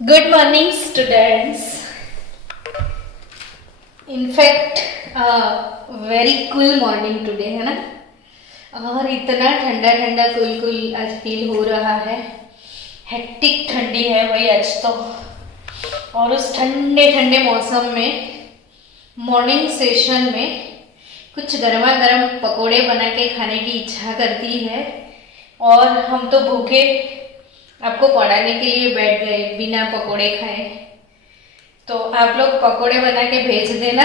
Good morning students. In fact very cool morning today है ना. और इतना ठंडा ठंडा कूल कूल आज फील हो रहा है. हेक्टिक ठंडी है भाई आज तो. और उस ठंडे ठंडे मौसम में मॉर्निंग सेशन में कुछ गर्मा गर्म पकोड़े बना के खाने की इच्छा करती है. और हम तो भूखे आपको पढ़ाने के लिए बैठ गए बिना पकोड़े खाए. तो आप लोग पकोड़े बना के भेज देना.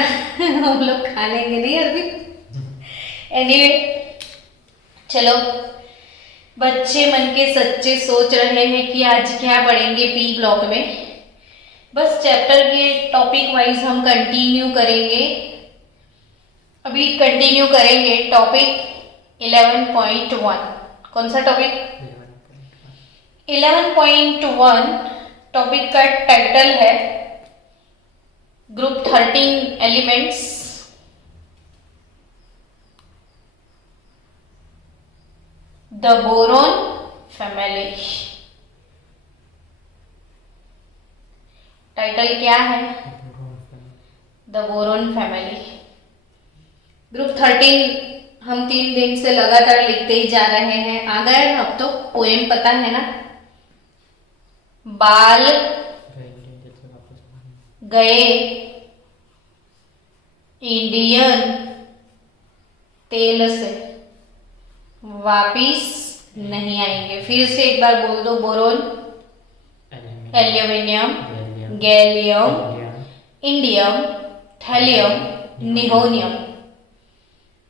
हम लोग खा लेंगे नहीं अभी. एनीवे चलो, बच्चे मन के सच्चे सोच रहे हैं कि आज क्या पढ़ेंगे पी ब्लॉक में. बस चैप्टर के टॉपिक वाइज हम कंटिन्यू करेंगे. अभी कंटिन्यू करेंगे टॉपिक 11.1. कौन सा टॉपिक? 11.1 टॉपिक का टाइटल है group 13 elements. The boron family. Title क्या है? The boron family. ग्रुप 13 हम 3 दिन से लगातार लिखते ही जा रहे हैं. आ गए ना अब तो. पोएम पता है ना. बाल गए इंडियन तेल से वापिस नहीं आएंगे. फिर से एक बार बोल दो. Boron, aluminium, gallium, indium, thallium, nihonium.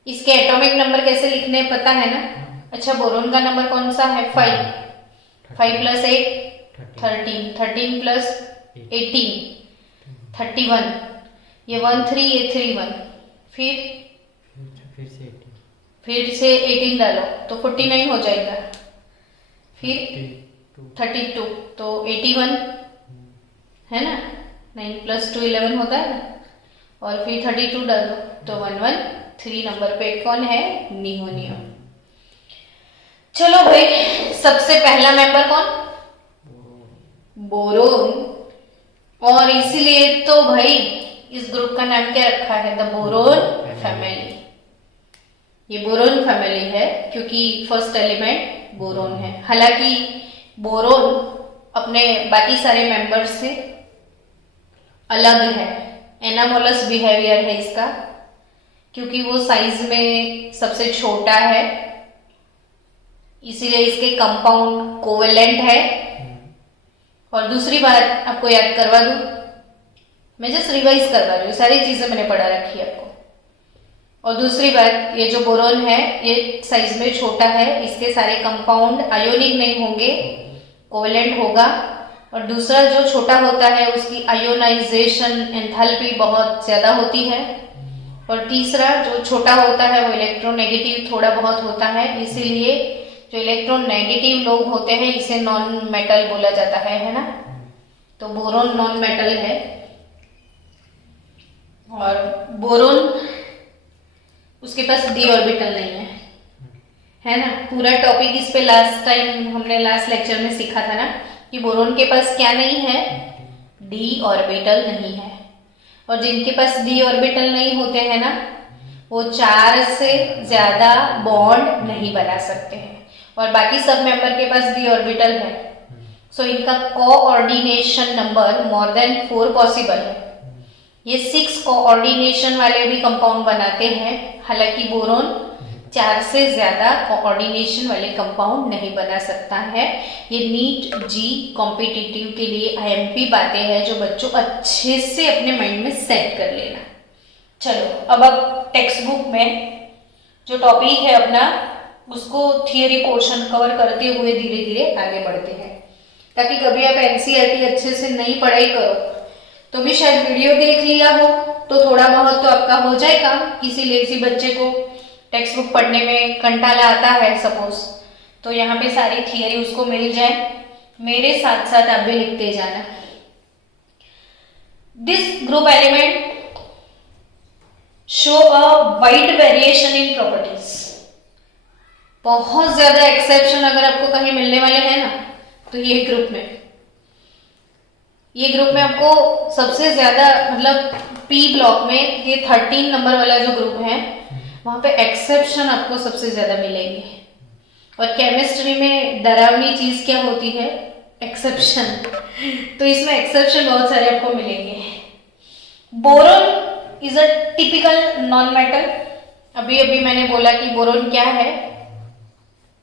इसके एटॉमिक नंबर कैसे लिखने पता है ना. अच्छा, बोरोन का नंबर कौन सा है? 5. 5 प्लस 8 13. 13 प्लस 18 31. ये 1 3, ये 3 1. फिर से 18 डालो तो 49 हो जाएगा. फिर 32 तो 81 है ना. 9 प्लस 2 11 होता है ना. और फिर 32 डालो तो 113 नंबर पे कौन है? निहोनियम. चलो भाई, सबसे पहला मेंबर कौन? बोरोन. और इसीलिए तो भाई इस ग्रुप का नाम क्या रखा है? The boron family. ये बोरोन फैमिली है क्योंकि फर्स्ट एलिमेंट बोरोन है. हालांकि बोरोन अपने बाकी सारे मेंबर्स से अलग है. एनामोलस बिहेवियर है इसका क्योंकि वो साइज में सबसे छोटा है. इसीलिए इसके कंपाउंड कोवेलेंट है. और दूसरी बात आपको याद करवा दूं, मैं जस्ट रिवाइज करवा रही हूँ. सारी चीजें मैंने पढ़ा रखी है आपको. और दूसरी बात, ये जो बोरोन है ये साइज में छोटा है. इसके सारे कंपाउंड आयोनिक नहीं होंगे, कोवेलेंट होगा. और दूसरा जो छोटा होता है उसकी आयोनाइजेशन एंथैल्पी बहुत ज्यादा होती है. और तीसरा जो छोटा होता है वो इलेक्ट्रोनेगेटिव थोड़ा बहुत होता है. इसीलिए जो इलेक्ट्रोनेगेटिव लोग होते हैं इसे नॉन मेटल बोला जाता है ना. तो बोरोन नॉन मेटल है. और बोरोन उसके पास डी ऑर्बिटल नहीं है ना. पूरा टॉपिक इस पे लास्ट टाइम हमने लास्ट लेक्चर में सीखा था ना कि बोरोन के पास क्या नहीं है? डी ऑर्बिटल नहीं है. और जिनके पास डी ऑर्बिटल नहीं होते हैं ना वो 4 से ज्यादा बॉन्ड नहीं बना सकते हैं. और बाकी सब मेंबर के पास डी ऑर्बिटल है. सो इनका coordination number more than 4 possible है. ये 6 कोऑर्डिनेशन वाले भी कंपाउंड बनाते हैं. हालांकि बोरोन 4 से ज्यादा कोऑर्डिनेशन वाले कंपाउंड नहीं बना सकता है. ये नीट जी कॉम्पिटिटिव के लिए आईएमपी बातें हैं जो बच्चों अच्छे से अपने माइंड में सेट कर लेना. चलो, अब टेक्स्ट बुक में जो टॉपिक है अपना उसको थियरी पोर्शन कवर करते हुए धीरे धीरे आगे बढ़ते हैं. ताकि कभी आप एनसीईआरटी अच्छे से नहीं पढ़ाई करो तो भी शायद वीडियो देख लिया हो तो थोड़ा बहुत तो आपका हो जाएगा. किसी लेजी बच्चे को टेक्स्ट बुक पढ़ने में कंटाला आता है सपोज, तो यहाँ पे सारी थियरी उसको मिल जाए. मेरे साथ साथ आप भी लिखते जाना. This group element show a wide variation in properties. बहुत ज्यादा एक्सेप्शन अगर आपको कहीं मिलने वाले हैं ना तो ये ग्रुप में ये ग्रुप में आपको सबसे ज्यादा मतलब पी ब्लॉक में ये 13 नंबर वाला जो ग्रुप है वहां पे एक्सेप्शन आपको सबसे ज्यादा मिलेंगे। और केमिस्ट्री में डरावनी चीज क्या होती है? एक्सेप्शन। तो इसमें एक्सेप्शन बहुत सारे आपको मिलेंगे। Boron is a typical non metal. अभी अभी मैंने बोला कि बोरोन क्या है?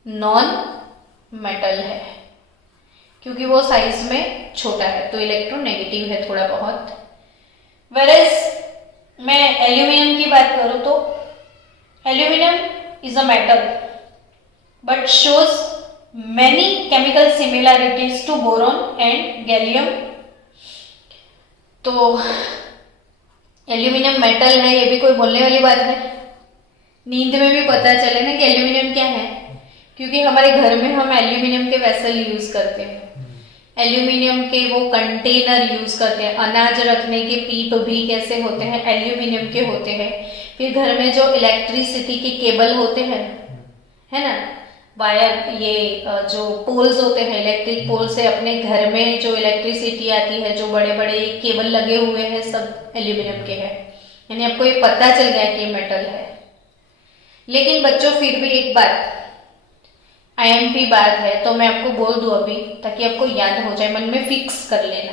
नॉन मेटल है, क्योंकि वो साइज में छोटा है तो इलेक्ट्रोनेगेटिव है थोड़ा बहुत। वेरेज मैं एल्यूमिनियम की बात करूं तो aluminium is a metal but shows many chemical similarities to boron and gallium. तो एल्यूमिनियम मेटल है, ये भी कोई बोलने वाली बात है? नींद में भी पता चले ना कि एल्यूमिनियम क्या है, क्योंकि हमारे घर में हम एल्यूमिनियम के वेसल यूज करते हैं, एल्यूमिनियम के वो कंटेनर यूज करते हैं, अनाज रखने के पीप भी कैसे होते हैं? एल्यूमिनियम के होते हैं। फिर घर में जो इलेक्ट्रिसिटी के केबल होते हैं, है ना, वायर, ये जो पोल्स होते हैं, इलेक्ट्रिक पोल से अपने घर में जो इलेक्ट्रिसिटी आती है, जो बड़े बड़े केबल लगे हुए हैं, सब एल्यूमिनियम के हैं। यानी आपको ये पता चल गया कि ये मेटल है। लेकिन बच्चों फिर भी एक बात, आईएमपी बात है तो मैं आपको बोल दूं अभी, ताकि आपको याद हो जाए, मन में फिक्स कर लेना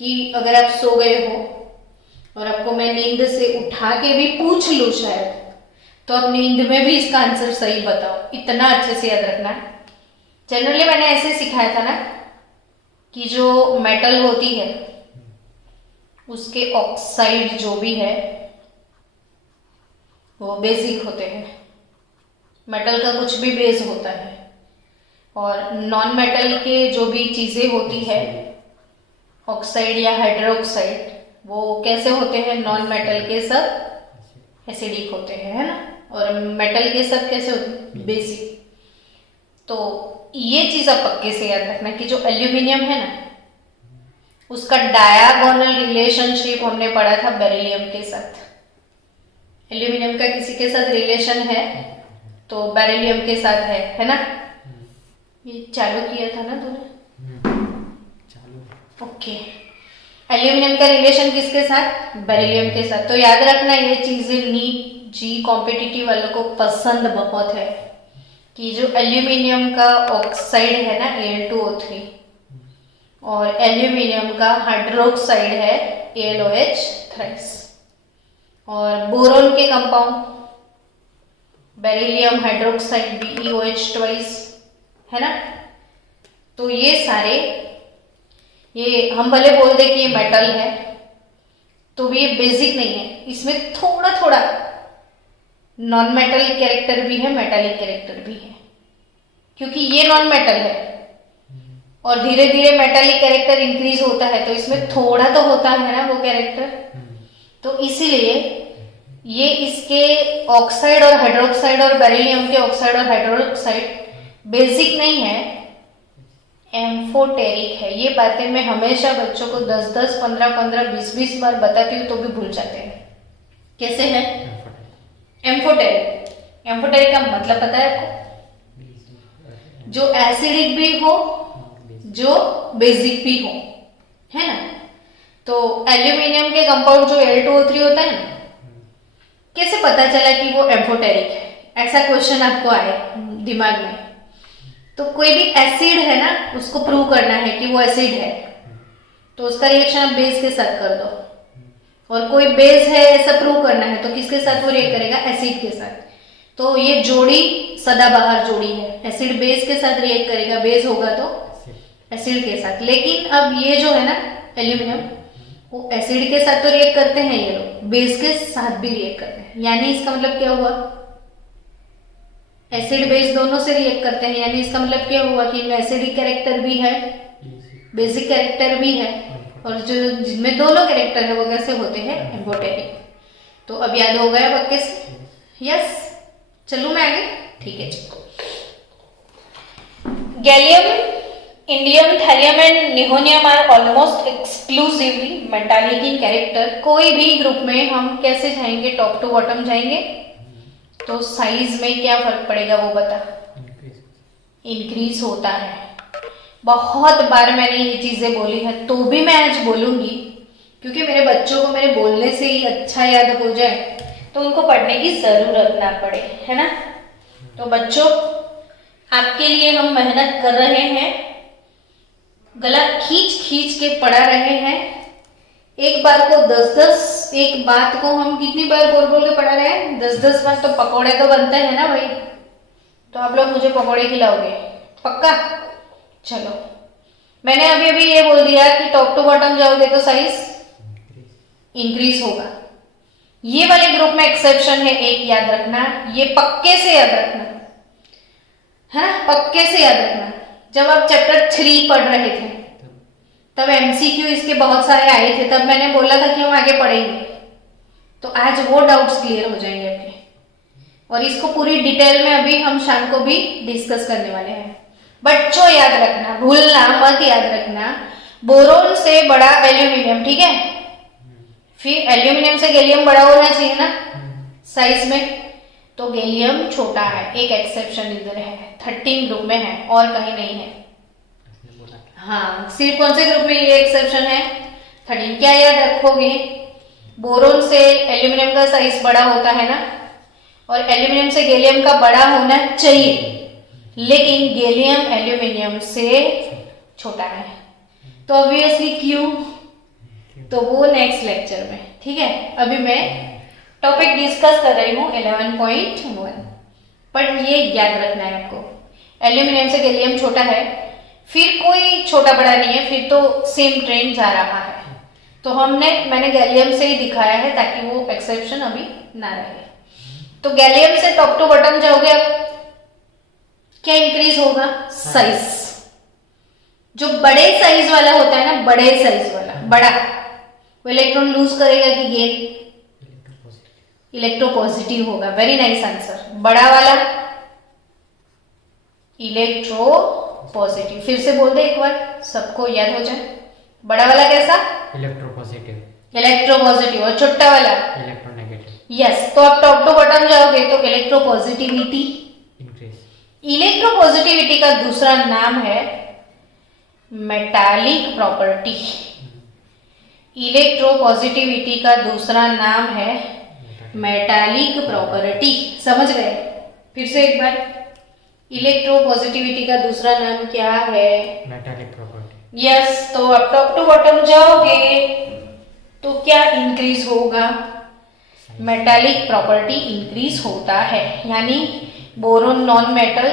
कि अगर आप सो गए हो और आपको मैं नींद से उठा के भी पूछ लूं शायद, तो आप नींद में भी इसका आंसर सही बताओ, इतना अच्छे से याद रखना। जनरली मैंने ऐसे सिखाया था ना कि जो मेटल होती है उसके ऑक्साइड जो भी है वो बेसिक होते हैं। मेटल का कुछ भी बेस होता है, और नॉन मेटल के जो भी चीजें होती है, ऑक्साइड या हाइड्रोक्साइड, वो कैसे होते हैं? नॉन मेटल के सब एसिडिक होते हैं, है ना, और मेटल के सब कैसे होते हैं? बेसिक। तो ये चीज आप पक्के से याद रखना कि जो एल्यूमिनियम है ना, उसका डायगोनल रिलेशनशिप हमने पढ़ा था बेरिलियम के साथ। एल्यूमिनियम का किसी के साथ रिलेशन है तो बेरिलियम के साथ है ना? ये चालू किया था ना तूने? चालू। ओके। एल्यूमिनियम का रिलेशन किसके साथ? बेरिलियम के साथ। तो याद रखना ये चीजें, नीट जी कॉम्पिटिटिव वालों को पसंद बहुत है कि जो एल्यूमिनियम का ऑक्साइड है ना Al2O3, और एल्यूमिनियम का हाइड्रोक्साइड है AlOH थ्राइस, और बोरोन के compound beryllium hydroxide BeOH twice, है ना। तो ये सारे, ये हम भले बोल दे कि ये मेटल है तो भी ये बेसिक नहीं है, इसमें थोड़ा थोड़ा नॉन मेटल कैरेक्टर भी है, मेटालिक कैरेक्टर भी है, क्योंकि ये नॉन मेटल है और धीरे धीरे मेटालिक कैरेक्टर इंक्रीज होता है, तो इसमें थोड़ा तो होता है ना वो कैरेक्टर। तो इसीलिए ये इसके ऑक्साइड और हाइड्रोक्साइड और बेरिलियम के ऑक्साइड और हाइड्रोक्साइड बेसिक नहीं है, एम्फोटेरिक है। ये बातें मैं हमेशा बच्चों को 10-10, 15-15, 20-20 बार बताती हूँ तो भी भूल जाते हैं। कैसे है? एम्फोटेरिक। एम्फोटेरिक का मतलब पता है आपको? जो एसिडिक भी हो, जो बेसिक भी हो, है ना। तो एल्यूमिनियम के कंपाउंड जो Al2O3 होता है ना, कैसे पता चला कि वो एम्फोटेरिक है? ऐसा क्वेश्चन आपको आए दिमाग में, तो कोई भी एसिड है ना, उसको प्रूव करना है कि वो एसिड है, तो उसका रिएक्शन आप बेस के साथ कर दो, और कोई बेस है ऐसा प्रूव करना है तो किसके साथ वो रिएक्ट करेगा? एसिड के साथ। तो ये जोड़ी सदाबहार जोड़ी है, एसिड बेस के साथ रिएक्ट करेगा, बेस होगा तो एसिड के साथ। लेकिन अब ये जो है ना एल्यूमिनियम, वो एसिड के साथ तो रिएक्ट करते हैं ये लोग, बेस के साथ भी रिएक्ट करते हैं। यानी इसका मतलब क्या हुआ? एसिड बेस दोनों से रिएक्ट करते हैं, यानी इसका मतलब क्या हुआ कि इनमें एसिडिक कैरेक्टर भी है, बेसिक कैरेक्टर भी है, और जो जिनमें दोनों कैरेक्टर है वो कैसे होते हैं? एम्फोटेरिक। तो अब याद हो गया पक्के से? यस। चलूं मैं आगे? ठीक है। Gallium, indium, thallium and nihonium are almost exclusively metallic in character. कोई भी ग्रुप में हम कैसे जाएंगे? टॉप टू बॉटम जाएंगे, तो साइज में क्या फर्क पड़ेगा वो बता? इंक्रीज होता है। बहुत बार मैंने ये चीज़ें बोली है, तो भी मैं आज बोलूँगी, क्योंकि मेरे बच्चों को मेरे बोलने से ही अच्छा याद हो जाए, तो उनको पढ़ने की ज़रूरत ना पड़े, है ना। तो बच्चों, आपके लिए हम मेहनत कर रहे हैं, गला खींच खींच के पढ़ा रहे हैं। एक बार को 10-10, एक बात को हम कितनी बार बोल बोल के पढ़ा रहे हैं, 10-10 बार। तो पकोड़े तो बनते हैं ना भाई, तो आप लोग मुझे पकोड़े खिलाओगे पक्का। चलो, मैंने अभी अभी ये बोल दिया कि टॉप टू बॉटम जाओगे तो साइज इंक्रीज होगा। ये वाले ग्रुप में एक्सेप्शन है, एक याद रखना, ये पक्के से याद रखना, है ना, पक्के से याद रखना। जब आप चैप्टर 3 पढ़ रहे थे तब एमसीक्यू इसके बहुत सारे आए थे, तब मैंने बोला था कि हम आगे पढ़ेंगे, तो आज वो डाउट्स क्लियर हो जाएंगे आपके। और इसको पूरी डिटेल में अभी हम शाम को भी डिस्कस करने वाले हैं। बच्चों याद रखना, भूलना मत, याद रखना, बोरोन से बड़ा एल्यूमिनियम, ठीक है। फिर एल्यूमिनियम से गैलियम बड़ा होना चाहिए ना साइज में, तो गैलियम छोटा है। एक एक्सेप्शन इधर है, 13 ग्रुप में है और कहीं नहीं है। हाँ, सिर्फ कौन से ग्रुप में ये एक्सेप्शन है, 13। क्या याद रखोगे, बोरोन से एल्यूमिनियम का साइज बड़ा होता है ना, और एल्यूमिनियम से गैलियम का बड़ा होना चाहिए, लेकिन गैलियम एल्यूमिनियम से छोटा है। तो ऑब्वियसली क्यों, तो वो नेक्स्ट लेक्चर में, ठीक है। अभी मैं टॉपिक डिस्कस कर रही हूँ 11.1, पर ये याद रखना है आपको, एल्यूमिनियम से गैलियम छोटा है, फिर कोई छोटा बड़ा नहीं है, फिर तो सेम ट्रेंड जा रहा है। तो मैंने गैलियम से ही दिखाया है ताकि वो एक्सेप्शन अभी ना रहे। तो गैलियम से टॉप टू बॉटम जाओगे, अब क्या इंक्रीज होगा, साइज। जो बड़े साइज वाला होता है ना, बड़े साइज वाला बड़ा, वो इलेक्ट्रॉन लूज करेगा कि गेन, इलेक्ट्रोपॉजिटिव होगा। वेरी नाइस आंसर, बड़ा वाला इलेक्ट्रो पॉजिटिव। फिर से बोल दे एक बार, सबको याद हो जाए। बड़ा वाला कैसा, इलेक्ट्रोपॉजिटिव, इलेक्ट्रोपॉजिटिव, और छोटा वाला इलेक्ट्रोनेगेटिव। यस, तो आप टॉप टू बॉटम जाओगे तो इलेक्ट्रोपॉजिटिविटी इंक्रीज। इलेक्ट्रोपॉजिटिविटी का दूसरा नाम है मेटालिक प्रॉपर्टी। इलेक्ट्रोपॉजिटिविटी का दूसरा नाम है मेटालिक प्रॉपर्टी, समझ गए। फिर से एक बार, इलेक्ट्रोपॉजिटिविटी का दूसरा नाम क्या है, मेटालिक प्रॉपर्टी। यस, तो आप टॉप टू बॉटम जाओगे तो क्या इंक्रीज होगा, मेटालिक प्रॉपर्टी इंक्रीज होता है। यानी boron non metal,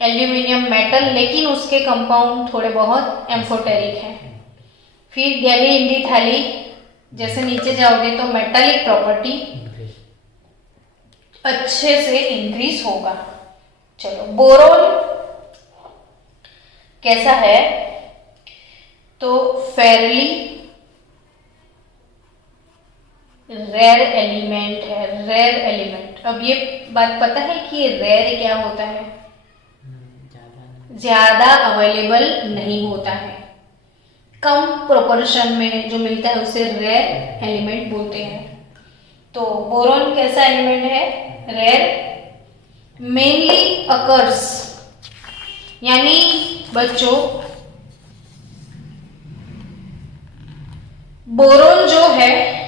aluminium metal, लेकिन उसके कंपाउंड थोड़े बहुत एम्फोटेरिक हैं। फिर गैली इंडी थैली, जैसे नीचे जाओगे तो मेटालिक प्रॉपर्टी अच्छे से इंक्रीज होगा। चलो, बोरोन कैसा है, तो फेयरली रेयर एलिमेंट है, रेयर एलिमेंट। अब ये बात पता है कि ये रेयर क्या होता है, ज्यादा अवेलेबल नहीं होता है, कम प्रोपोर्शन में जो मिलता है उसे रेयर एलिमेंट बोलते हैं। तो बोरोन कैसा एलिमेंट है, रेयर, मेनली अकर्स, यानी बच्चों बोरोन जो है,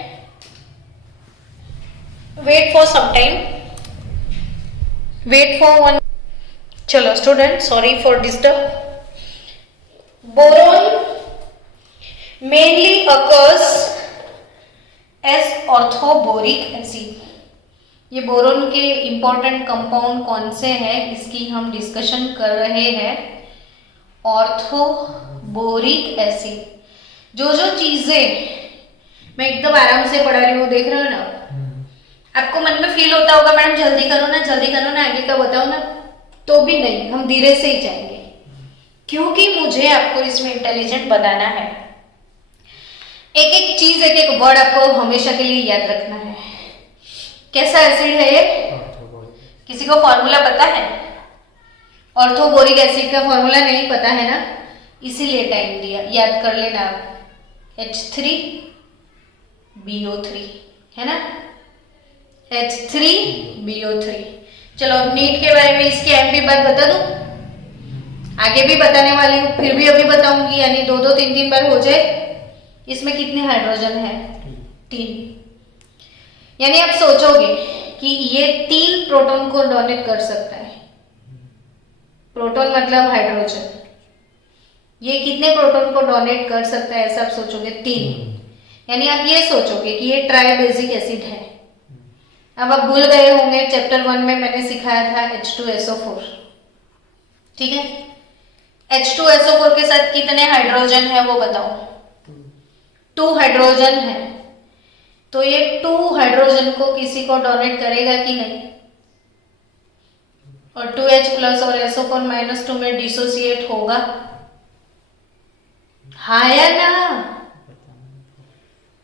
wait for some time, wait for one. चलो student, sorry for disturb. Boron mainly occurs as orthoboric acid. ये बोरोन के इंपॉर्टेंट कंपाउंड कौन से हैं इसकी हम डिस्कशन कर रहे हैं। ऑर्थोबोरिक एसिड, जो जो चीजें मैं एकदम आराम से पढ़ा रही हूँ, देख रहे हो ना, आपको मन में फील होता होगा मैडम जल्दी करो ना, जल्दी करो ना, आगे का बताओ ना, तो भी नहीं, हम धीरे से ही जाएंगे, क्योंकि मुझे आपको इसमें इंटेलिजेंट बनाना है। एक एक चीज, एक एक वर्ड आपको हमेशा के लिए याद रखना है। कैसा एसिड है ये, किसी को फॉर्मूला पता है, ऑर्थोबोरिक एसिड का फॉर्मूला नहीं पता है ना, इसीलिए टाइम दिया, याद कर लेना, H3BO3 है ना, H3BO3। चलो अब नीट के बारे में इसकी एमपी बात बता दूं, आगे भी बताने वाली हूँ, फिर भी अभी बताऊंगी, यानी 2-2 3-3 बार हो जाए। इसमें कितने हाइड्रोजन है? 3। यानी आप सोचोगे कि ये 3 प्रोटॉन को डोनेट कर सकता है। प्रोटॉन मतलब हाइड्रोजन, ये कितने प्रोटॉन को डोनेट कर सकता है ऐसा आप सोचोगे? 3। यानी आप ये सोचोगे कि ये ट्राइबेजिक एसिड है। अब आप भूल गए होंगे चैप्टर 1 में मैंने सिखाया था H2SO4, ठीक है। H2SO4 के साथ कितने हाइड्रोजन है वो बताओ? 2 हाइड्रोजन है। तो ये 2 हाइड्रोजन को किसी को डोनेट करेगा कि नहीं? और 2H प्लस और SO4-2 में डिसोसिएट होगा, हाँ या ना?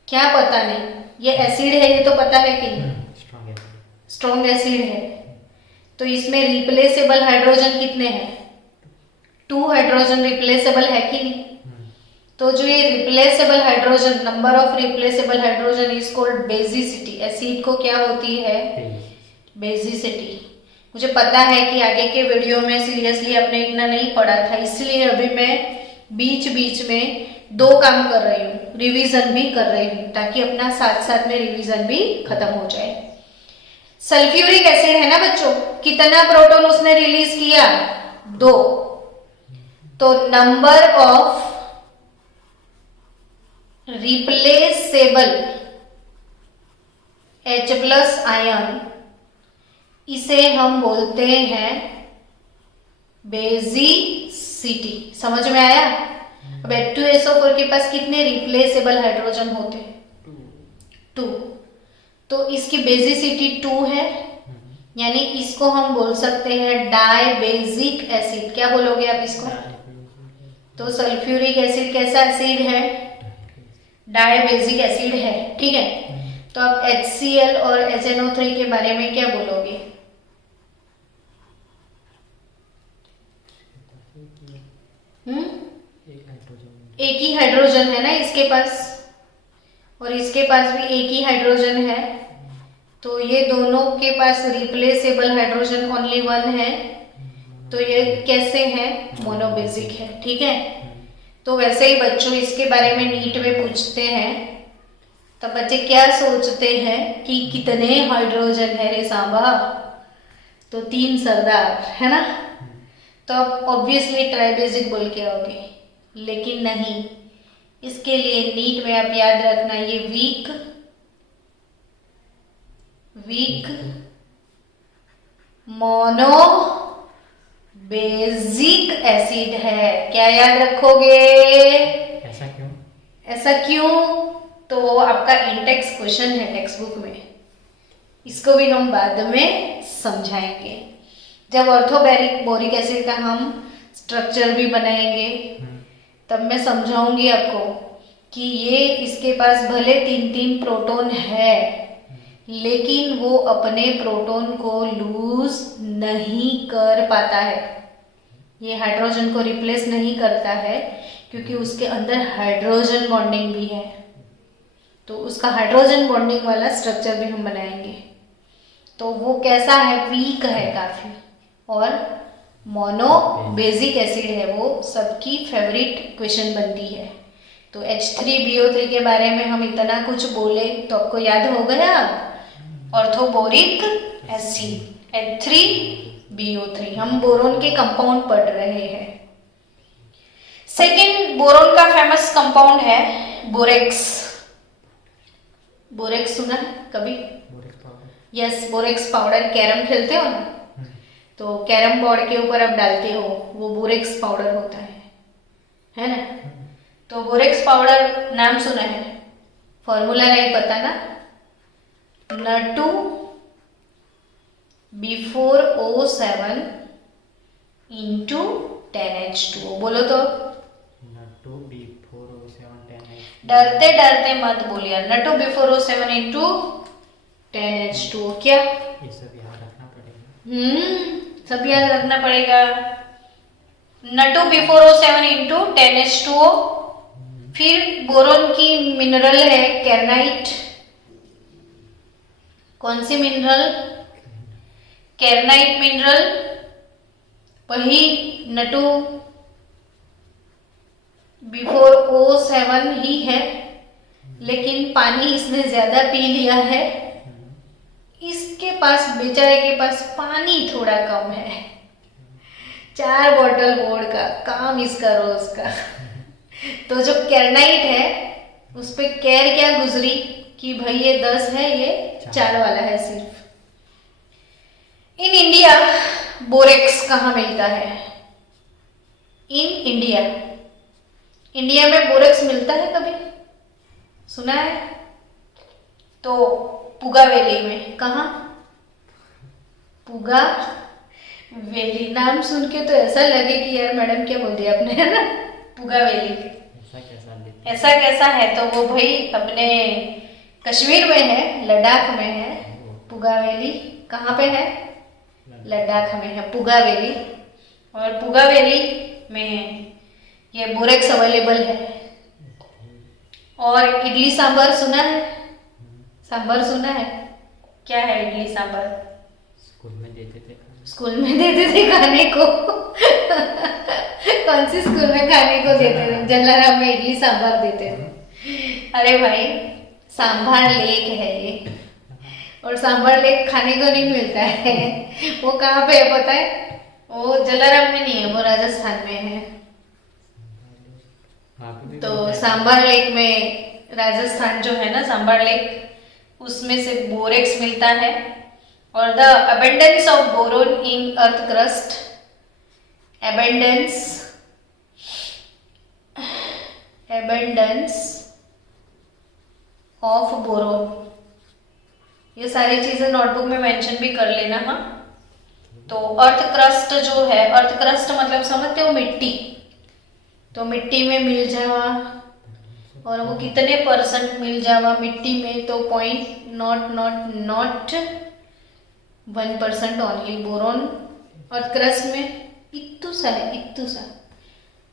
क्या पता नहीं, ये एसिड है ये तो पता है कि नहीं? स्ट्रॉन्ग एसिड है। तो इसमें रिप्लेसेबल हाइड्रोजन कितने हैं? 2 हाइड्रोजन रिप्लेसेबल है कि नहीं? तो जो ये replaceable hydrogen, number of replaceable hydrogen is called basicity. Acid को क्या होती है? बेसिसिटी। मुझे पता है कि आगे के वीडियो में सीरियसली आपने इतना नहीं पढ़ा था, इसलिए अभी मैं बीच बीच में 2 काम कर रही हूँ, रिवीजन भी कर रही हूँ, ताकि अपना साथ साथ में रिवीजन भी खत्म हो जाए। सल्फ्यूरिक एसिड है ना बच्चों, कितना प्रोटॉन उसने रिलीज किया? 2। तो number of replaceable H+ ion, इसे हम बोलते हैं बेसिसिटी। समझ में आया? अब H2SO4 के पास कितने रिप्लेसेबल हाइड्रोजन होते हैं? 2। तो इसकी बेसिसिटी 2 है, यानी इसको हम बोल सकते हैं डाइबेजिक एसिड। क्या बोलोगे आप इसको? तो सल्फ्यूरिक एसिड कैसा एसिड है? डाइबेजिक एसिड है, ठीक है। तो आप HCl और HNO3 के बारे में क्या बोलोगे? एक ही हाइड्रोजन है ना इसके पास, और इसके पास भी एक ही हाइड्रोजन है। तो ये दोनों के पास रिप्लेसेबल हाइड्रोजन ओनली 1 है। तो ये कैसे है? मोनोबेसिक है, ठीक है। तो वैसे ही बच्चों इसके बारे में नीट में पूछते हैं, तब बच्चे क्या सोचते हैं कि कितने हाइड्रोजन है रे सांबा? तो 3 सरदार है ना। तो आप ऑब्वियसली ट्राइबेजिक बोल के आओगे, लेकिन नहीं। इसके लिए नीट में आप याद रखना, ये वीक मोनो बेसिक एसिड है। क्या याद रखोगे? ऐसा क्यों? ऐसा क्यों? तो आपका इंडेक्स क्वेश्चन है टेक्स्ट बुक में, इसको भी हम बाद में समझाएंगे। जब ऑर्थोबैरिक बोरिक एसिड का हम स्ट्रक्चर भी बनाएंगे, तब मैं समझाऊंगी आपको कि ये इसके पास भले 3-3 प्रोटॉन है, लेकिन वो अपने प्रोटॉन को लूज नहीं कर पाता है। ये हाइड्रोजन को रिप्लेस नहीं करता है, क्योंकि उसके अंदर हाइड्रोजन बॉन्डिंग भी है। तो उसका हाइड्रोजन बॉन्डिंग वाला स्ट्रक्चर भी हम बनाएंगे। तो वो कैसा है? वीक है काफी, और मोनो बेसिक एसिड है। वो सबकी फेवरेट क्वेश्चन बनती है। तो H3BO3 के बारे में हम इतना कुछ बोले तो आपको याद हो गया? Orthoboric acid H3BO3। हम बोरोन के कंपाउंड पढ़ रहे हैं। सेकेंड बोरोन का फेमस कंपाउंड है बोरेक्स। बोरेक्स सुना है कभी? Yes, borax powder. कैरम खेलते हो ना, तो कैरम बोर्ड के ऊपर आप डालते हो, वो बोरेक्स पाउडर होता है ना। तो बोरेक्स पाउडर नाम सुना है, फॉर्मूला नहीं पता ना? Na2B4O7 into 10H2O। बोलो तो। डरते डरते मत बोलिए। Na2B4O7 into 10H2O। क्या ये सब याद रखना पड़ेगा? सब याद रखना पड़ेगा। Na2B4O7 into 10H2O। फिर बोरोन की मिनरल है कैरनाइट। कौन सी मिनरल? कैरनाइट मिनरल। वही Na2 बिफोर O7 ही है, लेकिन पानी इसने ज्यादा पी लिया है। इसके पास, बेचारे के पास पानी थोड़ा कम है। 4 बॉटल बोर्ड का काम इसका रोज का। तो जो केरनाइट है उस पे केयर क्या गुजरी कि भाई ये 10 है, ये 4 वाला है सिर्फ। इन इंडिया बोरेक्स कहाँ मिलता है? इन इंडिया, इंडिया में बोरेक्स मिलता है कभी सुना है? तो पुगा वैली में। कहाँ? पुगा वैली। नाम सुन के तो ऐसा लगे कि यार मैडम क्या बोल दिया आपने, है ना? पुगा वैली ऐसा कैसा है? तो वो भाई अपने कश्मीर में है, लद्दाख में है पुगा वैली। कहाँ पे है? लद्दाख में है पुगा वैली। और पुगा वैली में ये बोरेक्स अवेलेबल है। और इडली सांभर सुना है? सांभर सुना है? क्या है इडली सांभर? स्कूल में देते थे खाने। स्कूल में देते थे खाने को। कौन सी स्कूल में खाने को देते थे? जलाराम में इडली सांभर देते थे। अरे भाई सांभर लेक है ये, और सांभर लेक खाने को नहीं मिलता है। वो कहाँ पे है पता है? वो जलाराम में नहीं है, वो राजस्थान में है। तो सांभर लेक में, राजस्थान जो है ना सांभर लेक, उसमें से बोरेक्स मिलता है। और the abundance of boron in earth crust, abundance of boron, ये सारी चीजें नोटबुक में मेंशन भी कर लेना। हाँ, तो अर्थ क्रस्ट जो है, अर्थ क्रस्ट मतलब समझते हो? मिट्टी। तो मिट्टी में मिल जावा, और वो कितने % मिल जावा मिट्टी में? तो 0.1% ओनली बोरोन अर्थ क्रस्ट में। इत्तू सा है, इत्तू सा।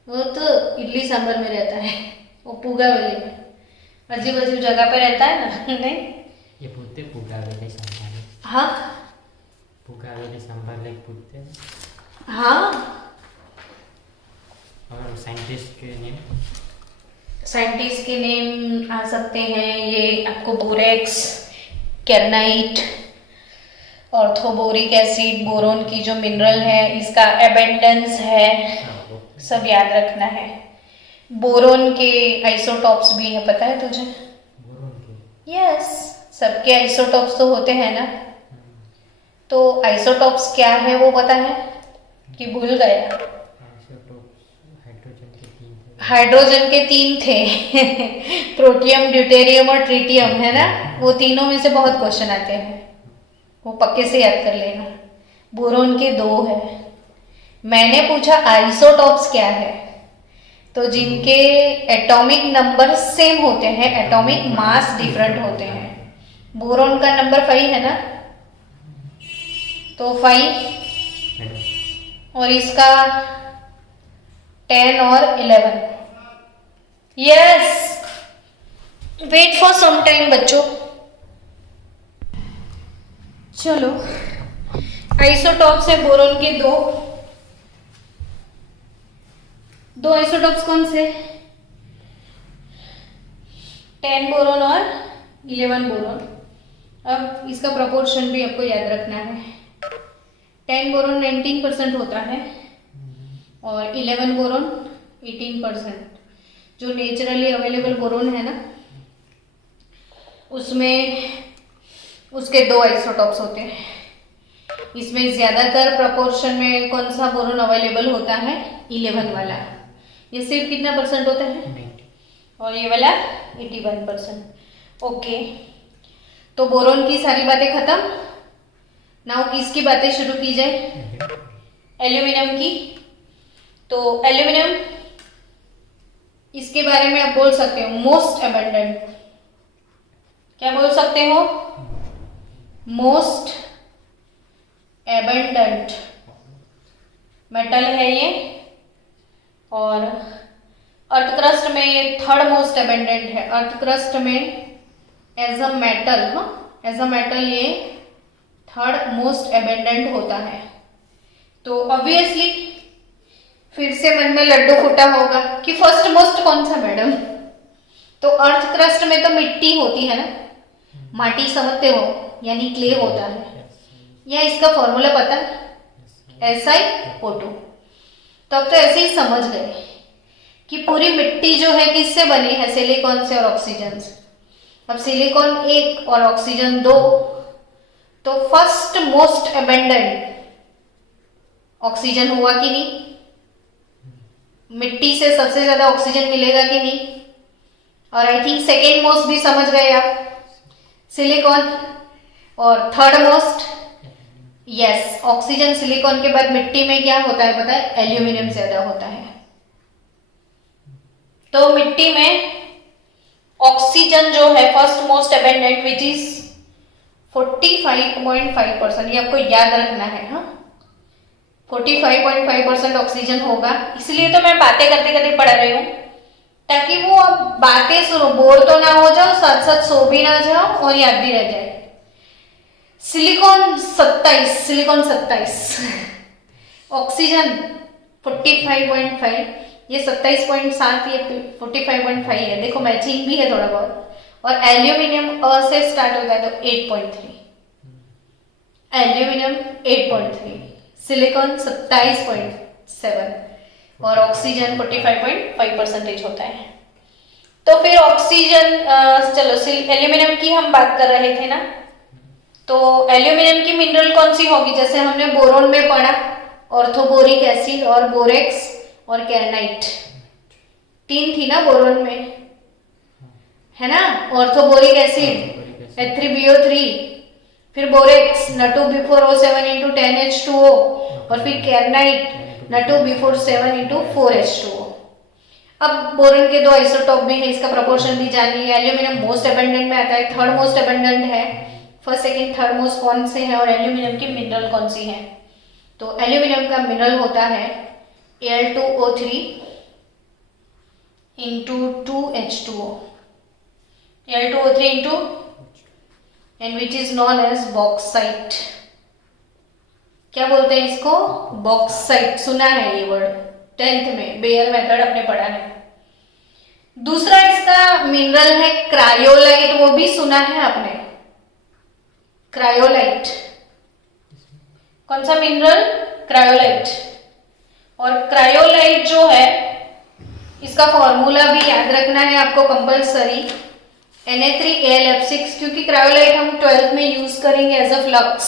वो तो इडली सांभर में रहता है, वो पुगा वैली में अजीब अजीब जगह पे रहता है ना। नहीं, ये पूछते पुगा वैली सांभर। हाँ, पुगा वैली सांभर लेक पूछते हैं। हाँ। और साइंटिस्ट के नेम? साइंटिस्ट के नेम आ सकते हैं ये आपको, बोरेक्स, केरनाइट, ऑर्थोबोरिक एसिड, बोरोन की जो मिनरल है इसका एबेंडेंस है, सब याद रखना है। बोरोन के आइसोटॉप्स भी है, पता है तुझे? बोरोन के? यस, सबके आइसोटॉप्स तो होते हैं ना। तो आइसोटॉप्स क्या है वो पता है कि भूल गया? हाइड्रोजन के 3 थे। प्रोटियम, ड्यूटेरियम और ट्रिटियम, है ना? वो तीनों में से बहुत क्वेश्चन आते हैं, वो पक्के से याद कर लेना। बोरोन के 2 है। मैंने पूछा आइसोटॉप्स क्या है, तो जिनके एटॉमिक नंबर सेम होते हैं, एटॉमिक मास डिफरेंट होते हैं। बोरोन का नंबर 5 है ना, तो 5, और इसका 10 और 11। Yes, wait for some time बच्चों। चलो, आइसोटॉप्स है बोरोन के 2 आइसोटॉप्स कौन से? 10 बोरोन और 11 बोरोन। अब इसका प्रोपोर्शन भी आपको याद रखना है। 10 बोरोन 19% होता है और 11 बोरोन 18%। जो नेचुरली अवेलेबल बोरोन है ना, उसमें उसके 2 आइसोटॉप्स होते हैं। इसमें ज्यादातर प्रोपोर्शन में कौन सा बोरोन अवेलेबल होता है? 11 वाला। ये सिर्फ कितना % होता है? और ये वाला 81%। ओके, तो बोरोन की सारी बातें खत्म। नाउ किसकी बातें शुरू की जाए? एल्यूमिनियम की। तो एल्यूमिनियम, इसके बारे में आप बोल सकते हो मोस्ट अबंडेंट। क्या बोल सकते हो? मोस्ट एबंडेंट मेटल है ये, और अर्थ क्रस्ट में ये 3rd मोस्ट एबंडेंट है। अर्थ क्रस्ट में as a metal, as a metal ये 3rd मोस्ट एबंडेंट होता है। तो ऑब्वियसली फिर से मन में लड्डू फूटा होगा कि फर्स्ट मोस्ट कौन सा मैडम? तो अर्थ क्रस्ट में तो मिट्टी होती है ना, माटी समझते हो, यानी क्ले होता है। या इसका फॉर्मूला पता है? SiO2। तो अब तो ऐसे ही समझ गए कि पूरी मिट्टी जो है किससे बनी है? सिलिकॉन से और ऑक्सीजन से। अब सिलिकॉन 1 और ऑक्सीजन 2, तो फर्स्ट मोस्ट अबेंडेंट ऑक्सीजन हुआ कि नहीं? मिट्टी से सबसे ज्यादा ऑक्सीजन मिलेगा कि नहीं? और आई थिंक सेकेंड मोस्ट भी समझ गए आप, सिलिकॉन। और third most, yes, oxygen silicon के बाद मिट्टी में क्या होता है पता है? एल्यूमिनियम ज्यादा होता है। तो मिट्टी में ऑक्सीजन जो है first most abundant which is 45.5%, ये आपको याद रखना है। हाँ, 45.5% ऑक्सीजन होगा। इसलिए तो मैं बातें करते करते पढ़ रही हूँ, ताकि वो अब बातें सुनो, बोर तो ना हो जाओ, साथ साथ सो भी ना जाओ और याद भी रह जाए। सिलिकॉन 27, ऑक्सीजन 45.5, ये 27.7, ये 45.5 है। देखो मैचिंग भी है थोड़ा बहुत। और एल्यूमिनियम अ से स्टार्ट होता है तो 8.3, एल्यूमिनियम 8.3, सिलिकॉन 27.7 और ऑक्सीजन 45.5% होता है। तो फिर ऑक्सीजन, चलो एल्यूमिनियम की हम बात कर रहे थे ना, तो एल्यूमिनियम की मिनरल कौन सी होगी? जैसे हमने बोरोन में पढ़ा, ऑर्थोबोरिक एसिड और बोरेक्स और कैरनाइट, 3 थी ना बोरोन में, है ना? ऑर्थोबोरिक एसिड H3BO3, फिर बोरेक्स Na2B4O7 into 10H2O, और फिर कैरनाइट Na2B47 into 4H2O। अब बोरोन के 2 आइसोटॉप भी है, इसका प्रोपोर्शन भी जानिए। एल्यूमिनियम मोस्ट अबेंडेंट में आता है, थर्ड मोस्ट अबेंडेंट है। फर्स्ट सेकंड थर्ड मोस्ट कौन से है? और एल्यूमिनियम की मिनरल कौन सी है? तो एल्यूमिनियम का मिनरल होता है Al2O3 into 2H2O, Al2O3 into, and which is known as bauxite। क्या बोलते हैं इसको? बॉक्साइट। सुना है ये वर्ड 10th में, बेयर मेथड अपने पढ़ा है। दूसरा इसका मिनरल है क्रायोलाइट, वो भी सुना है आपने, क्रायोलाइट। कौन सा मिनरल? क्रायोलाइट। और क्रायोलाइट जो है, इसका फॉर्मूला भी याद रखना है आपको कंपलसरी, Na3Al F6, क्योंकि क्रायोलाइट हम 12th में यूज करेंगे एज अ फ्लक्स।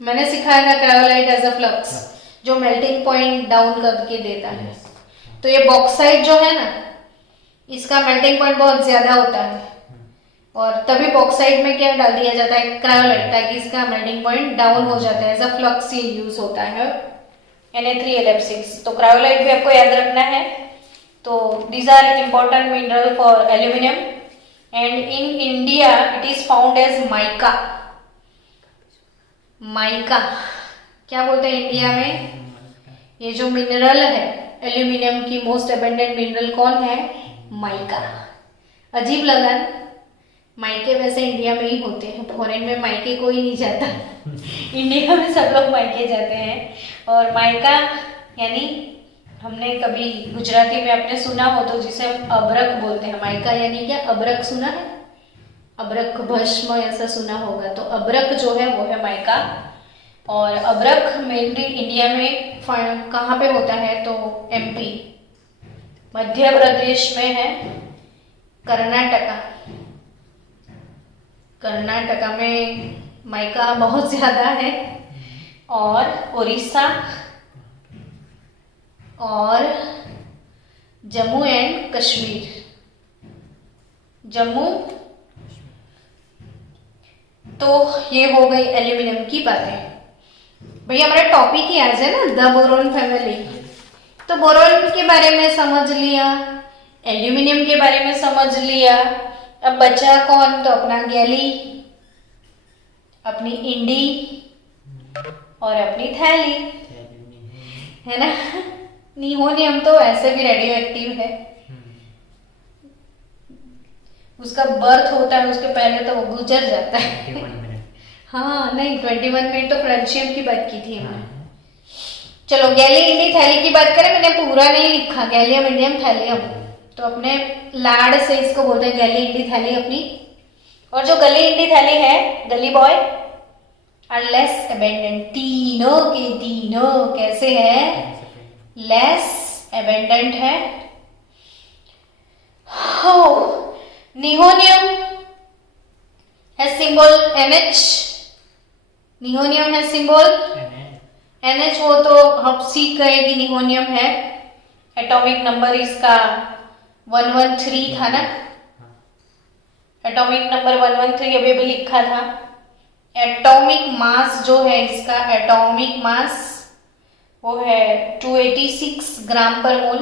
मैंने सिखाया था क्रायोलाइट एज अ फ्लक्स, जो मेल्टिंग पॉइंट डाउन करके देता है। तो ये बॉक्साइट जो है ना, इसका मेल्टिंग पॉइंट बहुत ज्यादा होता है, और तभी बॉक्साइट में क्या डाल दिया जाता है? क्रायोलाइट, ताकि इसका मेल्टिंग पॉइंट डाउन हो जाता है। एज अ फ्लक्स ये यूज होता है Na3Al F6। तो क्रायोलाइट भी आपको याद रखना है। तो these are important mineral for aluminum, and in India it is found as mica। Mica क्या बोलते हैं इंडिया में? ये जो मिनरल है एल्यूमिनियम की मोस्ट अबेंडेंट मिनरल कौन है? माइका। अजीब लगा ना? माइके वैसे इंडिया में ही होते हैं, फॉरेन में माइके कोई नहीं जाता इंडिया में सब लोग माइके जाते हैं। और माइका यानी हमने कभी गुजराती में आपने सुना हो तो जिसे हम अबरक बोलते हैं। माइका यानी क्या? अबरक सुना है? अबरक भस्म ऐसा सुना होगा। तो अबरक जो है वो है माइका। और अबरक मेनली इंडिया में कहाँ पे होता है? तो MP, मध्य प्रदेश में है, कर्नाटका में माइका बहुत ज्यादा है, और उड़ीसा और जम्मू एंड कश्मीर, जम्मू। तो ये हो गई एल्यूमिनियम की बातें। भैया हमारा टॉपिक ही आज है ना द बोरोन फैमिली। तो बोरोन के बारे में समझ लिया, एल्यूमिनियम के बारे में समझ लिया। अब बचा कौन? तो अपना गैली, अपनी इंडी और अपनी थैली, है ना? निहोनियम तो वैसे भी रेडियो एक्टिव है, उसका बर्थ होता है उसके पहले तो वो गुजर जाता है हाँ नहीं 21 मिनट तो फ्रेंशियम की बात की थी हमने। चलो गैली इंडी थैली की बात करें, मैंने पूरा नहीं लिखा, गैलियम इंडियम थैलियम, तो अपने लाड से इसको बोलते हैं गैली इंडी थैली अपनी। और जो गली इंडी थैली है, गली बॉय आर लेस अबेंडेंट, तीनों के तीनों कैसे है, लेस अबेंडेंट है। हो निहोनियम है सिंबल NH, निहोनियम है सिंबल NH, वो तो हम सीख गए कि निहोनियम है। एटॉमिक नंबर इसका 113 था ना, एटॉमिक नंबर 113 अभी अभी लिखा था। एटॉमिक मास जो है इसका, एटॉमिक मास वो है 286 ग्राम पर मोल,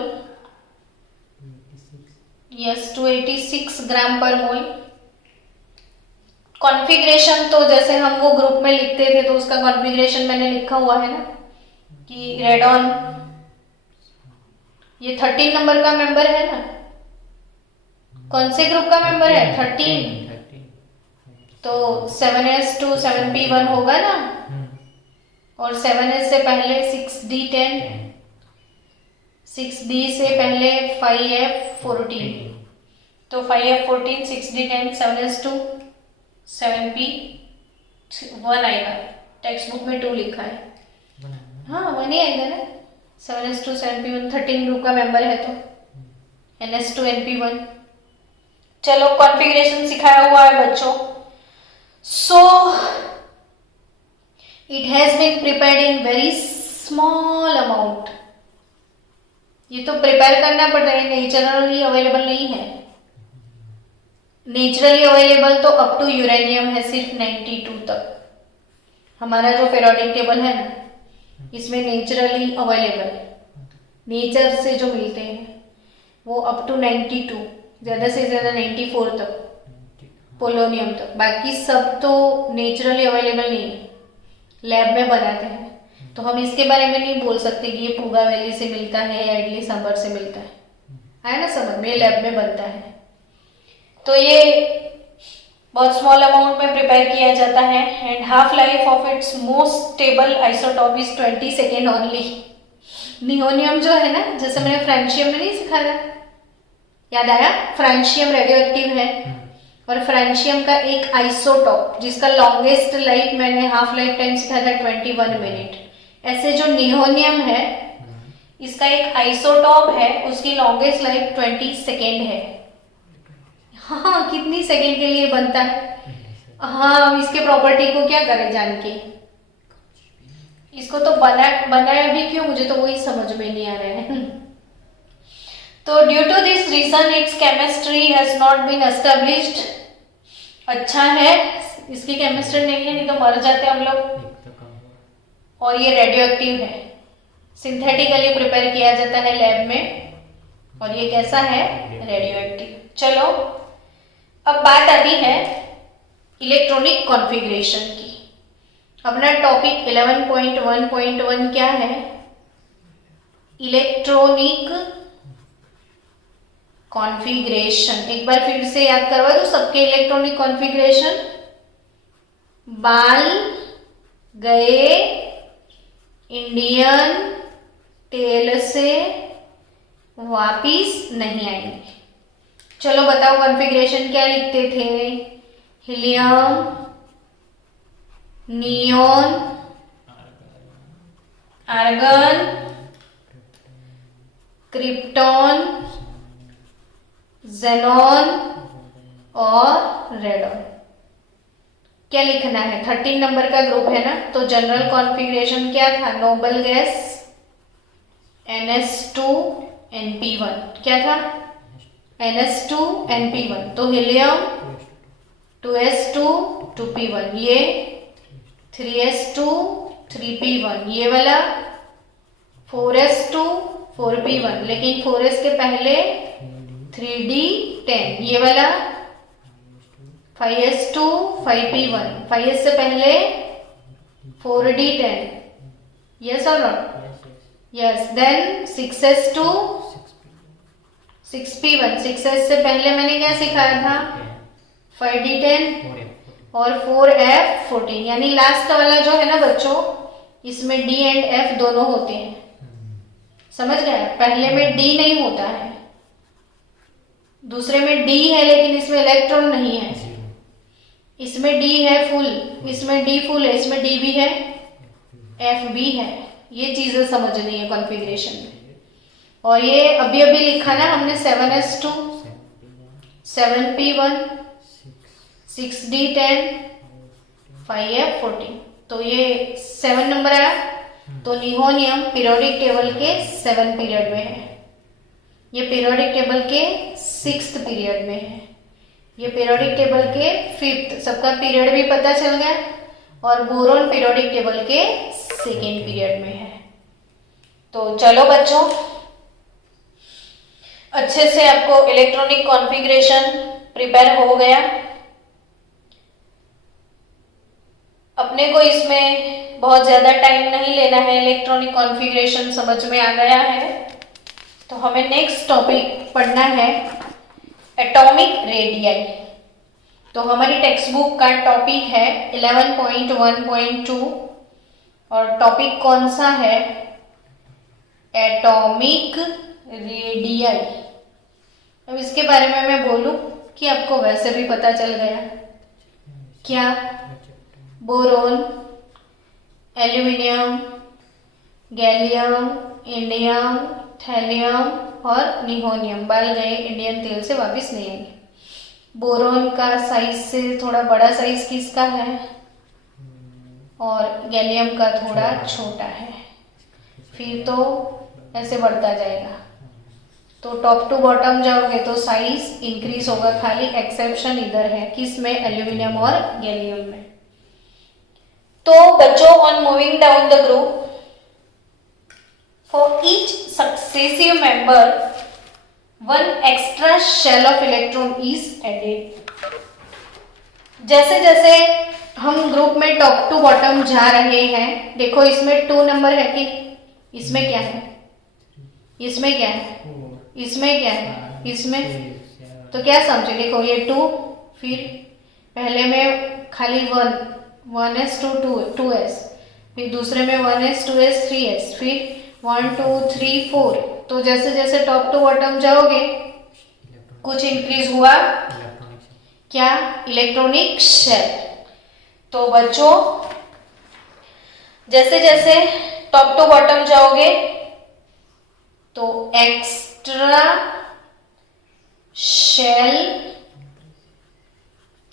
यस 286 ग्राम पर मोल। कॉन्फ़िगरेशन तो जैसे हम वो ग्रुप में लिखते थे तो उसका कॉन्फ़िगरेशन मैंने लिखा हुआ है ना कि रेडॉन ये 13 नंबर का मेंबर है ना, कौन से ग्रुप का मेंबर है 13, तो 7s2 7p1 होगा ना, और 7s से पहले 6d10, 6d से पहले 5f14, तो 5f14 6d10 7s2 7p1 आएगा, टेक्स्ट बुक में 2 लिखा है, हाँ 1 ही आएगा ना, 7s2 7p1 13 ग्रुप का मेंबर है तो ns2 np1। चलो कॉन्फ़िगरेशन सिखाया हुआ है बच्चों। So it has been prepared in very small amount, ये तो प्रिपेयर करना पड़ता है, नेचुरली अवेलेबल नहीं है। नेचुरली अवेलेबल तो अप टू यूरेनियम है सिर्फ 92 तक, हमारा जो पेरियोडिक टेबल है ना इसमें नेचुरली अवेलेबल, नेचर से जो मिलते हैं वो अप टू 92, ज्यादा से ज्यादा 94 तक पोलोनियम तक, बाकी सब तो नेचुरली अवेलेबल नहीं है, लैब में बनाते हैं। तो हम इसके बारे में नहीं बोल सकते कि ये पूगा वैली से मिलता है या इडली सांभर से मिलता है, आया ना समझ में, लैब में बनता है। तो ये बहुत स्मॉल अमाउंट में प्रिपेयर किया जाता है and half life of its most stable isotope is 20 second only. Nihonium जो है ना, जैसे मैंने फ्रांशियम में नहीं सिखाया, याद आया, फ्रांशियम रेडियो एक्टिव है और फ्रांशियम का एक आइसोटॉप जिसका लॉन्गेस्ट लाइफ मैंने हाफ लाइफ टाइम सिखाया था 21 मिनट, ऐसे जो नियोनियम है इसका एक आइसोटॉप है, उसकी लॉन्गेस्ट लाइफ 20 सेकेंड है। हाँ कितनी सेकेंड के लिए बनता है, हाँ इसके प्रॉपर्टी को क्या करें जान के, इसको तो बनाया भी क्यों, मुझे तो वही समझ में नहीं आ रहा है। तो due to this reason it's chemistry has not been established, अच्छा है इसकी केमिस्ट्री नहीं है, नहीं तो मर जाते हम लोग। और ये रेडियो एक्टिव है, सिंथेटिकली प्रिपेयर किया जाता है लैब में, और ये कैसा है, रेडियो एक्टिव। चलो अब बात आती है इलेक्ट्रॉनिक कॉन्फ़िगरेशन की। अपना टॉपिक 11.1.1 क्या है, इलेक्ट्रॉनिक कॉन्फ़िगरेशन। एक बार फिर से याद करवा दो सबके इलेक्ट्रॉनिक कॉन्फ़िगरेशन, बाल गए इंडियन तेल से वापिस नहीं आएंगे। चलो बताओ कॉन्फ़िगरेशन क्या लिखते थे, helium, neon, argon, krypton, xenon और रेडॉन। क्या लिखना है, 13 नंबर का ग्रुप है ना, तो जनरल कॉन्फ़िगरेशन क्या था, नोबल गैस NS2 NP1, क्या था NS2 NP1, तो हीलियम 2s2 2p1, ये 3s2 3p1, ये वाला 4s2 4p1, लेकिन 4s के पहले 3d10, ये वाला 5s2 5p1, 5s से पहले 4d10, yes or not, yes, then 6s2 6p1, 6s से पहले मैंने क्या सिखाया था 5d10 और 4f14, यानी लास्ट वाला जो है ना बच्चों इसमें डी एंड एफ दोनों होते हैं, समझ गए? पहले में डी नहीं होता है, दूसरे में डी है लेकिन इसमें इलेक्ट्रॉन नहीं है। इसमें डी है फुल, इसमें डी फुल है, इसमें डी भी है, एफ भी है। ये चीजें समझनी है कॉन्फ़िगरेशन में। और ये अभी अभी लिखा ना हमने 7s2, 7p1, 6d10, 5f14, तो ये 7 नंबर आया। तो निहोनियम पीरियोडिक टेबल के 7 पीरियड में है, ये पीरियोडिक टेबल के 6th पीरियड में है, ये पीरियोडिक टेबल के 5th, सबका पीरियड भी पता चल गया। और बोरोन पीरियोडिक टेबल के 2nd पीरियड में है। तो चलो बच्चों, अच्छे से आपको इलेक्ट्रॉनिक कॉन्फ़िगरेशन प्रिपेयर हो गया। अपने को इसमें बहुत ज्यादा टाइम नहीं लेना है, इलेक्ट्रॉनिक कॉन्फ़िगरेशन समझ में आ गया है। तो हमें नेक्स्ट टॉपिक पढ़ना है एटॉमिक रेडियाई। तो हमारी टेक्स्ट बुक का टॉपिक है 11.1.2 और टॉपिक कौन सा है? Atomic radii. अब इसके बारे में मैं बोलूं कि आपको वैसे भी पता चल गया क्या? Boron, aluminium, gallium, indium, thallium और निहोनियम बाल गए, इंडियन तेल से वापस नहीं आएंगे। बोरोन का साइज से थोड़ा बड़ा साइज किसका है और गैलियम का थोड़ा छोटा है। फिर तो ऐसे बढ़ता जाएगा, तो टॉप टू बॉटम जाओगे तो साइज इंक्रीज होगा, खाली एक्सेप्शन इधर है, किस में? एल्यूमिनियम और गैलियम में। तो बच्चों, on moving down the group, for each successive member one extra shell of electron is added। जैसे जैसे हम ग्रुप में टॉप टू बॉटम जा रहे हैं, देखो इसमें 2 नंबर है कि इसमें क्या है? इसमें क्या है? इसमें क्या है? इसमें तो क्या समझे? देखो ये 2, फिर पहले में खाली 1s 2s, फिर दूसरे में 1s 2s 3s, फिर 1 2 3 4। तो जैसे जैसे टॉप टू बॉटम जाओगे कुछ इंक्रीज हुआ क्या? Electronic shell. तो बच्चों, जैसे जैसे टॉप टू बॉटम जाओगे तो extra shell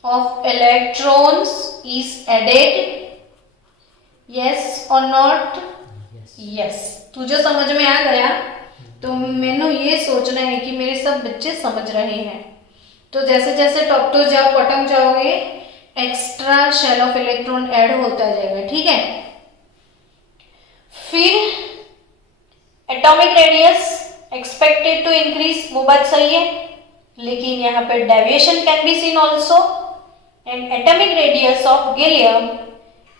of electrons is added, yes और नॉट? यस। तुझे समझ में आ गया? तो मैंने ये सोचना है कि मेरे सब बच्चे समझ रहे हैं। तो जैसे जैसे टॉप टू जाओ बॉटम जाओगे extra shell of electron add होता जाएगा, ठीक है। फिर atomic radius expected to increase, वो बात सही है, लेकिन यहाँ पे deviation can be seen also. And atomic radius of gallium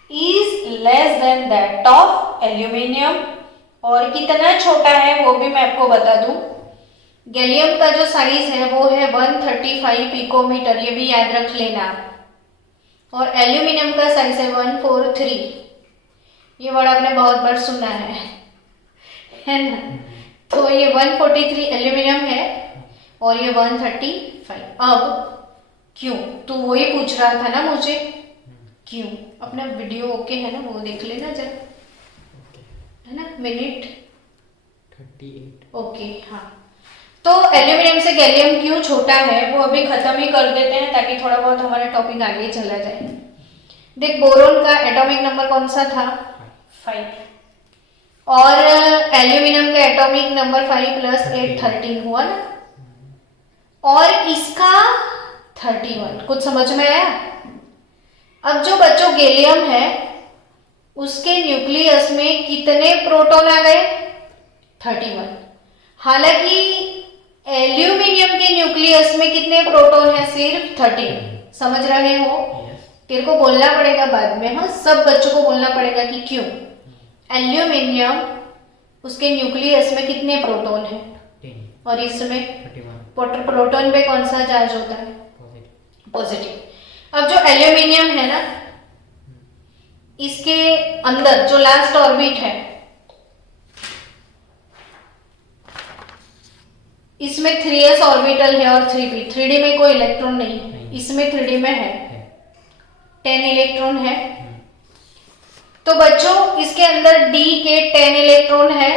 is less than that of aluminium. और कितना छोटा है वो भी मैं आपको बता दूं, गैलियम का जो साइज है वो है 135 पिकोमीटर, ये भी याद रख लेना। और एल्यूमिनियम का साइज है 143, ये वर्ड आपने बहुत बार सुना है ना। तो ये 143 एल्यूमिनियम है और ये 135। अब क्यों? तो वो ही पूछ रहा था ना मुझे, क्यों? अपना वीडियो ओके है ना, वो देख लेना जरा, है ना। मिनट 38 ओके, हाँ। तो एल्यूमिनियम से गैलियम क्यों छोटा है वो अभी खत्म ही कर देते हैं ताकि थोड़ा बहुत हमारा टॉपिक आगे चला जाए। देख, बोरोन का एटॉमिक नंबर कौन सा था? 5। और एल्यूमिनियम का एटॉमिक नंबर 5 + 8 13 हुआ ना। और इसका 31। कुछ समझ में आया? अब जो बच्चों गैलियम है उसके न्यूक्लियस में कितने प्रोटॉन आ गए? 31। हालांकि एल्यूमिनियम के न्यूक्लियस में कितने प्रोटॉन है? सिर्फ 13। समझ रहे हो? तेरे को बोलना पड़ेगा बाद में, हाँ, सब बच्चों को बोलना पड़ेगा कि क्यों। एल्यूमिनियम उसके न्यूक्लियस में कितने प्रोटॉन है और इसमें 31। प्रोटॉन पे कौन सा चार्ज होता है? पॉजिटिव। अब जो एल्यूमिनियम है ना, इसके अंदर जो लास्ट ऑर्बिट है इसमें 3s ऑर्बिटल है और 3p। 3d में कोई इलेक्ट्रॉन नहीं है, इसमें 3d में है 10 इलेक्ट्रॉन है। तो बच्चों इसके अंदर d के 10 इलेक्ट्रॉन है,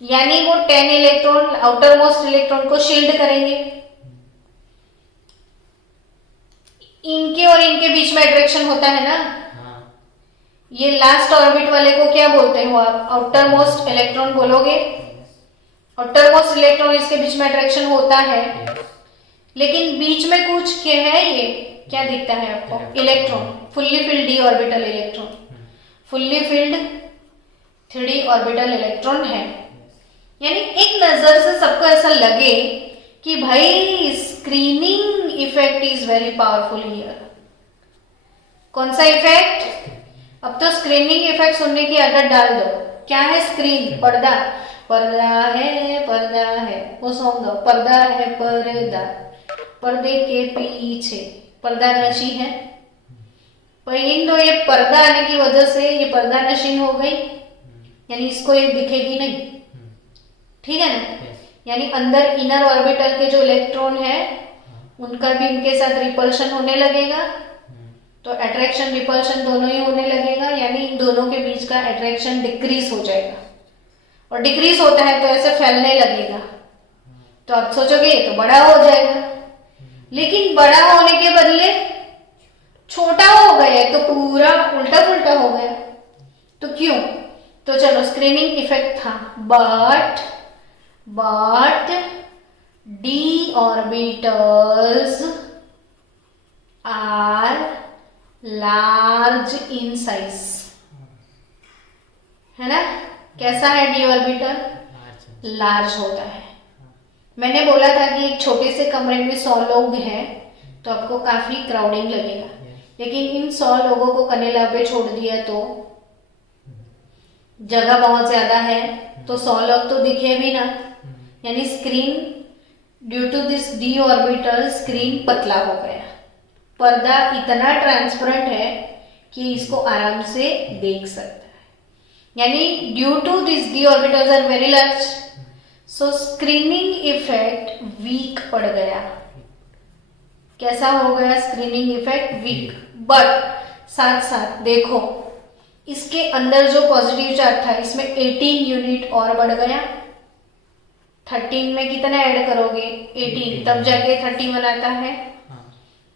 यानी वो 10 इलेक्ट्रॉन आउटर मोस्ट इलेक्ट्रॉन को शील्ड करेंगे। इनके और इनके बीच में अट्रैक्शन होता है ना। ये लास्ट ऑर्बिट वाले को क्या बोलते हो आप? आउटर मोस्ट इलेक्ट्रॉन बोलोगे। आउटर मोस्ट इलेक्ट्रॉन इसके बीच में अट्रैक्शन होता है, लेकिन बीच में कुछ क्या है? ये क्या दिखता है आपको? Electron, fully filled d orbital electron, fully filled 3d orbital electron है। यानी एक नजर से सबको ऐसा लगे कि भाई screening effect is very powerful here. कौन सा इफेक्ट? अब तो स्क्रीनिंग इफेक्ट सुनने की आदत डाल दो। क्या है स्क्रीन? पर्दा। पर्दा है वो सॉन्ग गाओ। पर्दा है पर्दा, पर्दे के पीछे पर्दा नशी है। पर इन दो ये पर्दा आने की वजह से ये पर्दा नशीन हो गई, यानी इसको ये दिखेगी नहीं, ठीक है ना। यानी अंदर इनर ऑर्बिटल के जो इलेक्ट्रॉन है उनका भी इनके साथ रिपल्शन होने लगेगा, तो अट्रैक्शन रिपल्शन दोनों ही होने लगेगा, यानी इन दोनों के बीच का अट्रैक्शन डिक्रीज हो जाएगा। और डिक्रीज होता है तो ऐसे फैलने लगेगा, तो आप सोचोगे ये तो बड़ा हो जाएगा, लेकिन बड़ा होने के बदले छोटा हो गया, तो पूरा उल्टा पुल्टा हो गया। तो क्यों? तो चलो स्क्रीनिंग इफेक्ट था, but d orbitals are large in size, है ना। कैसा है d ऑर्बिटल? लार्ज होता है। मैंने बोला था कि एक छोटे से कमरे में 100 लोग हैं तो आपको काफी क्राउडिंग लगेगा, लेकिन इन 100 लोगों को कनेला पे छोड़ दिया तो जगह बहुत ज्यादा है, तो 100 लोग तो दिखे भी ना। यानी screen due to this d orbital screen पतला हो गया। पर्दा इतना ट्रांसपेरेंट है कि इसको आराम से देख सकता है। यानी due to this d orbitals are very large, so screening effect weak पड़ गया। कैसा हो गया स्क्रीनिंग इफेक्ट? वीक। बट साथ साथ देखो इसके अंदर जो पॉजिटिव चार्ज था इसमें 18 यूनिट और बढ़ गया। 13 में कितना ऐड करोगे? 18, तब जाके 30 बनाता है।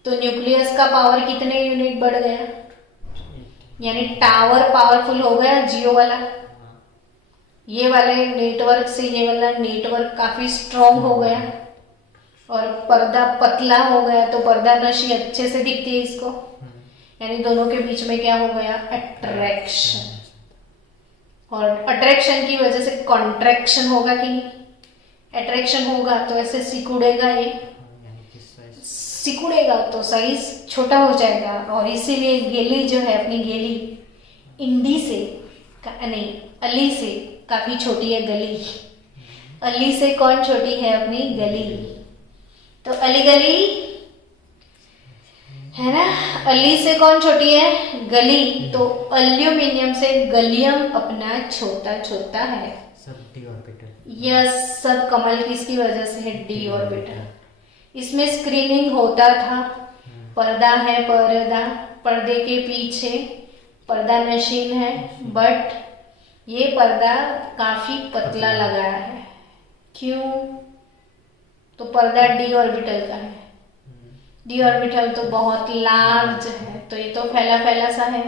तो न्यूक्लियस का पावर कितने यूनिट बढ़ गया? यानी टावर पावरफुल हो गया जियो वाला। ये वाले नेटवर्क से ये वाला नेटवर्क काफी स्ट्रॉन्ग हो गया, और पर्दा पतला हो गया तो पर्दा नशी अच्छे से दिखती है इसको। यानी दोनों के बीच में क्या हो गया? अट्रैक्शन। और अट्रैक्शन की वजह से कॉन्ट्रैक्शन होगा कि नहीं? अट्रैक्शन होगा तो ऐसे सिकुड़ेगा, ये सिकुड़ेगा तो साइज छोटा हो जाएगा, और इसीलिए गेली जो है अपनी गेली इंडी से नहीं अली से काफी छोटी है गली। अली से कौन छोटी है? अपनी गली। तो अली गली है ना, अली से कौन छोटी है? गली। तो एल्यूमिनियम से गलियम अपना छोटा छोटा है। सब d ऑर्बिटल। यस, सब कमल किसकी वजह से है? d orbital. इसमें स्क्रीनिंग होता था। पर्दा है पर्दा, पर्दे के पीछे पर्दा नशीन है, बट ये पर्दा काफी पतला लगा है। क्यों? तो पर्दा d ऑर्बिटल का है। d ऑर्बिटल तो बहुत लार्ज है, तो ये तो फैला फैला सा है।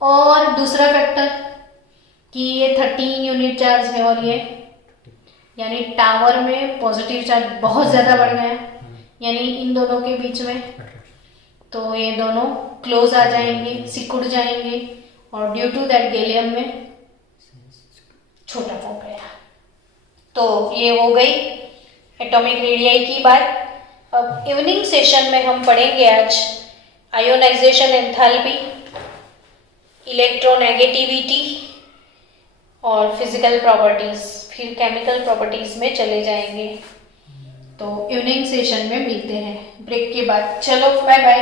और दूसरा फैक्टर कि ये 13 यूनिट चार्ज है, और ये यानी टावर में पॉजिटिव चार्ज बहुत ज्यादा बढ़ गया, यानी इन दोनों के बीच में तो ये दोनों क्लोज आ जाएंगे, सिकुड़ जाएंगे, और ड्यू टू दैट गैलियम में छोटा हो गया। तो ये हो गई एटॉमिक रेडियाई की बात। अब इवनिंग सेशन में हम पढ़ेंगे आज आयोनाइजेशन एंथैल्पी, इलेक्ट्रोनेगेटिविटी और फिजिकल प्रॉपर्टीज, फिर केमिकल प्रॉपर्टीज में चले जाएंगे। तो इवनिंग सेशन में मिलते हैं ब्रेक के बाद। चलो बाय बाय।